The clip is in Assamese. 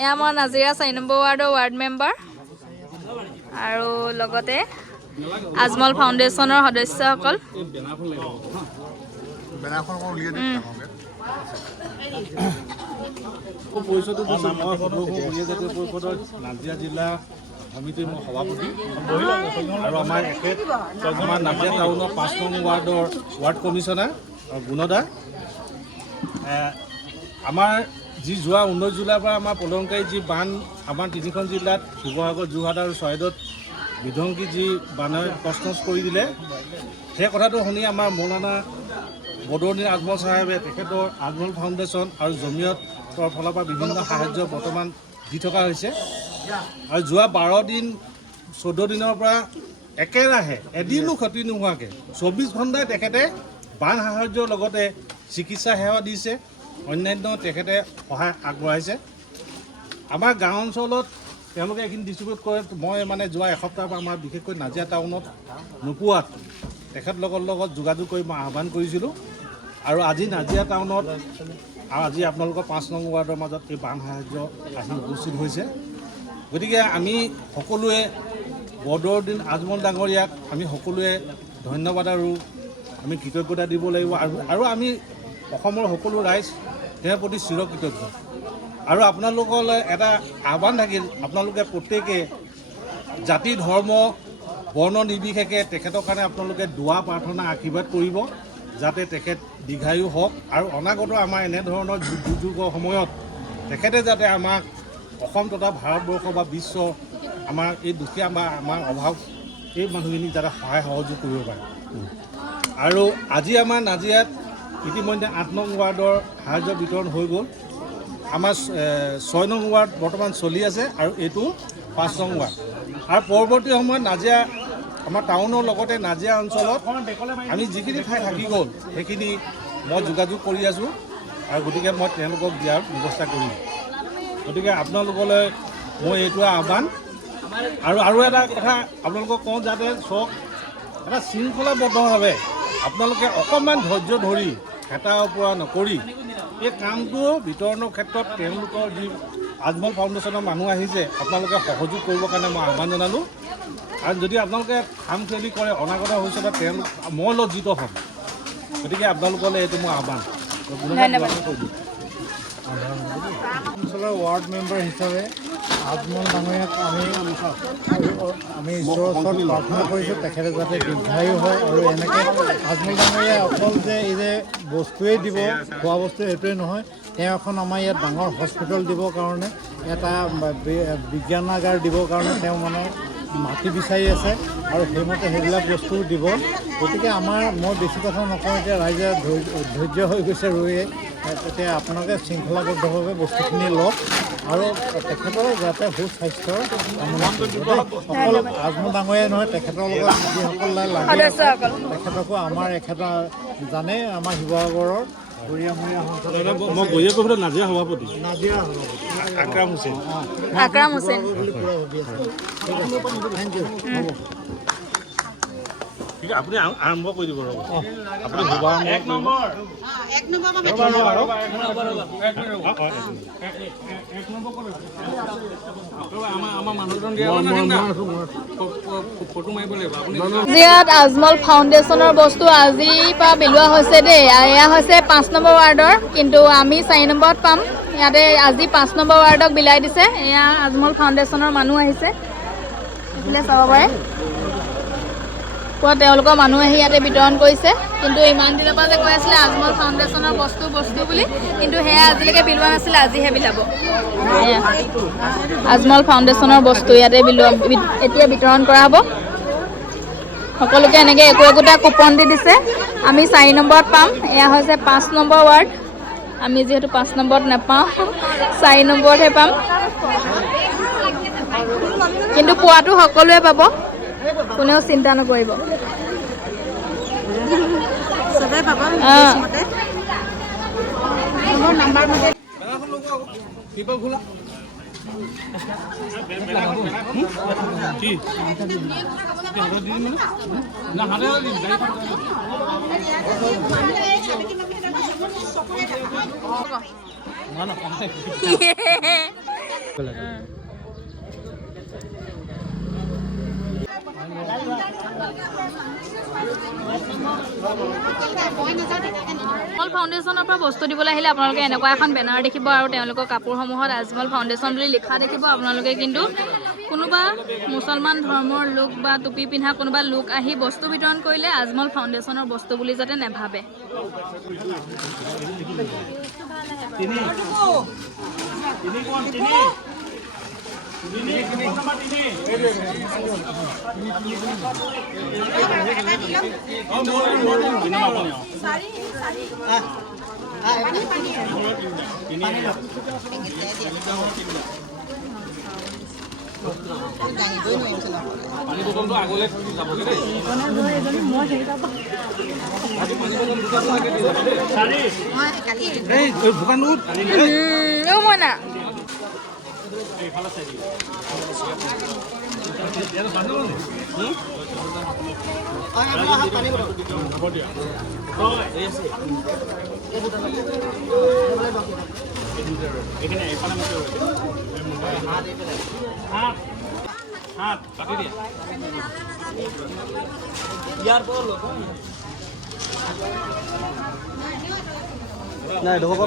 এয়া মই নাজিৰা 4 নম্বৰ ৱাৰ্ডৰ ৱাৰ্ড মেম্বাৰ আৰু লগতে আজমল ফাউণ্ডেশ্যনৰ সদস্যসকল। নাজিৰা জিলা সমিতিৰ মই সভাপতি আৰু আমাৰ নাজিৰা টাউনৰ 5 নং ৱাৰ্ডৰ ৱাৰ্ড কমিশ্যনাৰ গুণদা। আমাৰ যি যোৱা 19 জুলাইৰ পৰা আমাৰ প্ৰলয়ংকাৰী যি বান আমাৰ তিনিখন জিলাত শিৱসাগৰ, যোৰহাট আৰু চৰাইদেউত বিধ্বংসী যি বানে তছনছ কৰি দিলে, সেই কথাটো শুনি আমাৰ মৌলানা বদৰুদ্দিন আজমল চাহেবে তেখেতৰ আজমল ফাউণ্ডেশ্যন আৰু জমিয়তৰ ফালৰ পৰা বিভিন্ন সাহায্য বৰ্তমান দি থকা হৈছে। আৰু যোৱা 12 দিন 14 দিনৰ পৰা একেৰাহে এদিনো ক্ষতি নোহোৱাকৈ 24 ঘণ্টাই তেখেতে বান সাহায্যৰ লগতে চিকিৎসা সেৱা দিছে, অন্যান্য তেখেতে সহায় আগবঢ়াইছে। আমাৰ গাঁও অঞ্চলত তেওঁলোকে এইখিনি ডিষ্ট্ৰিবিউট কৰে। মই মানে যোৱা এসপ্তাহৰ পৰা আমাৰ বিশেষকৈ নাজিৰা টাউনত নোপোৱাত তেখেতলোকৰ লগত যোগাযোগ কৰি মই আহ্বান কৰিছিলোঁ আৰু আজি নাজিৰা টাউনত আৰু আজি আপোনালোকৰ 5 নং ৱাৰ্ডৰ মাজত এই বান সাহায্য আহি উপস্থিত হৈছে। গতিকে আমি সকলোৱে বদৰুদ্দিন আজমল ডাঙৰীয়াক আমি সকলোৱে ধন্যবাদ আৰু আমি কৃতজ্ঞতা দিব লাগিব আৰু আমি অসমৰ সকলো ৰাইজ তেওঁৰ প্ৰতি চিৰকৃতজ্ঞ। আৰু আপোনালোকলৈ এটা আহ্বান থাকিল, আপোনালোকে প্ৰত্যেকে জাতি ধৰ্ম বৰ্ণ নিৰ্বিশেষে তেখেতৰ কাৰণে আপোনালোকে দুৱা প্ৰাৰ্থনা আশীৰ্বাদ কৰিব, যাতে তেখেত দীৰ্ঘায়ু হওক আৰু অনাগত আমাৰ এনেধৰণৰ দুৰ্যোগৰ সময়ত তেখেতে যাতে আমাক অসম তথা ভাৰতবৰ্ষ বা বিশ্ব আমাৰ এই দুখীয়া বা আমাৰ অভাৱ এই মানুহখিনিক যাতে সহায় সহযোগ কৰিব পাৰে। আৰু আজি আমাৰ নাজিৰাত ইতিমধ্যে 8 নং ৱাৰ্ডৰ সাহায্য বিতৰণ হৈ গ'ল। আমাৰ 6 নং ৱাৰ্ড বৰ্তমান চলি আছে আৰু এইটো 5 নং ৱাৰ্ড। আৰু পৰৱৰ্তী সময়ত নাজিৰা আমাৰ টাউনৰ লগতে নাজিৰা অঞ্চলত আমি যিখিনি ঠাই থাকি গ'ল সেইখিনি মই যোগাযোগ কৰি আছোঁ আৰু গতিকে মই তেওঁলোকক দিয়াৰ ব্যৱস্থা কৰিম। গতিকে আপোনালোকলৈ মই এইটো আহ্বান আৰু এটা কথা আপোনালোকক কওঁ, যাতে চক এটা শৃংখলাবদ্ধভাৱে আপোনালোকে অকণমান ধৈৰ্য ধৰি হেতা ওপৰা নকৰি এই কামটো বিতৰণৰ ক্ষেত্ৰত তেওঁলোকৰ যি আজমল ফাউণ্ডেশ্যনৰ মানুহ আহিছে আপোনালোকে সহযোগ কৰিবৰ কাৰণে মই আহ্বান জনালোঁ। আৰু যদি আপোনালোকে কাম খেলি কৰে অনাগত ভৱিষ্যতে তেওঁলোক মই লজ্জিত হ'ম। গতিকে আপোনালোকলৈ এইটো মোৰ আহ্বান। অঞ্চলৰ ৱাৰ্ড মেম্বাৰ হিচাপে আজমল ডাঙৰীয়াক আমি ঈশ্বৰৰ ওচৰত প্ৰাৰ্থনা কৰিছোঁ তেখেতে যাতে দীৰ্ঘায়ু হয় আৰু এনেকৈ আজমল ডাঙৰীয়াই অকল যে এই যে বস্তুৱেই দিব, খোৱা বস্তু সেইটোৱে নহয়, তেওঁ এখন আমাৰ ইয়াত ডাঙৰ হস্পিটেল দিবৰ কাৰণে, এটা বিজ্ঞানাগাৰ দিবৰ কাৰণে তেওঁ মানে মাটি বিচাৰি আছে আৰু সেইমতে সেইবিলাক বস্তু দিব। গতিকে মই বেছি কথা নকওঁ, এতিয়া ৰাইজে ধৈৰ্য হৈ গৈছে ৰৈয়ে। তেতিয়া আপোনালোকে শৃংখলাবদ্ধভাৱে বস্তুখিনি লওক আৰু তেখেতৰ যাতে সুস্বাস্থ্যৰ কামনা অকল আজমল ডাঙৰীয়াই নহয়, তেখেতৰ লগত যিসকল লাগি তেখেতকো আমাৰ এখেত জানে আমাৰ শিৱসাগৰৰ গৰিয়ামৰীয়া মই গৰিয়া কবিতা নাজিৰা সভাপতি আকৰাম হুছেইন বুলি পুৰা ভাবি আছোঁ। Thank you. ঠিক আছে, আপুনি আৰম্ভ কৰি দিব ৰ'ব। আপুনি নাজিৰাত আজমল ফাউণ্ডেশ্যনৰ বস্তু আজিৰ পৰা বিলোৱা হৈছে দেই। এয়া হৈছে 5 নম্বৰ ৱাৰ্ডৰ, কিন্তু আমি 4 নম্বৰত পাম। ইয়াতে আজি 5 নম্বৰ ৱাৰ্ডক বিলাই দিছে। এয়া আজমল ফাউণ্ডেশ্যনৰ মানুহ আহিছে, এইফালে চাব পাৰে। তেওঁলোকৰ মানুহ আহি ইয়াতে বিতৰণ কৰিছে, কিন্তু ইমান দিনৰ পৰা যে কৈ আছিলে আজমল ফাউণ্ডেশ্যনৰ বস্তু বুলি, কিন্তু সেয়া আজিলৈকে বিলোৱা নাছিলে, আজিহে বিলাব। আজমল ফাউণ্ডেশ্যনৰ বস্তু ইয়াতে এতিয়া বিতৰণ কৰা হ'ব। সকলোকে এনেকৈ একোটা কুপন দি দিছে। আমি 4 নম্বৰত পাম। এয়া হৈছে 5 নম্বৰ ৱাৰ্ড। আমি যিহেতু 5 নম্বৰত নাপাওঁ, 4 নম্বৰতহে পাম, কিন্তু পোৱাটো সকলোৱে পাব, কোনেও চিন্তা নকৰিব। আজমল ফাউণ্ডেশ্যনৰ পৰা বস্তু দিবলৈ আহিলে আপোনালোকে এনেকুৱা এখন বেনাৰ দেখিব আৰু তেওঁলোকৰ কাপোৰসমূহত আজমল ফাউণ্ডেশ্যন বুলি লিখা দেখিব। আপোনালোকে কিন্তু কোনোবা মুছলমান ধৰ্মৰ লোক বা টুপি পিন্ধা কোনোবা লোক আহি বস্তু বিতৰণ কৰিলে আজমল ফাউণ্ডেশ্যনৰ বস্তু বুলি যাতে নেভাবে। পানী বটলটো আগলৈ যাবগৈ দেই। মইনা নাই ধৰক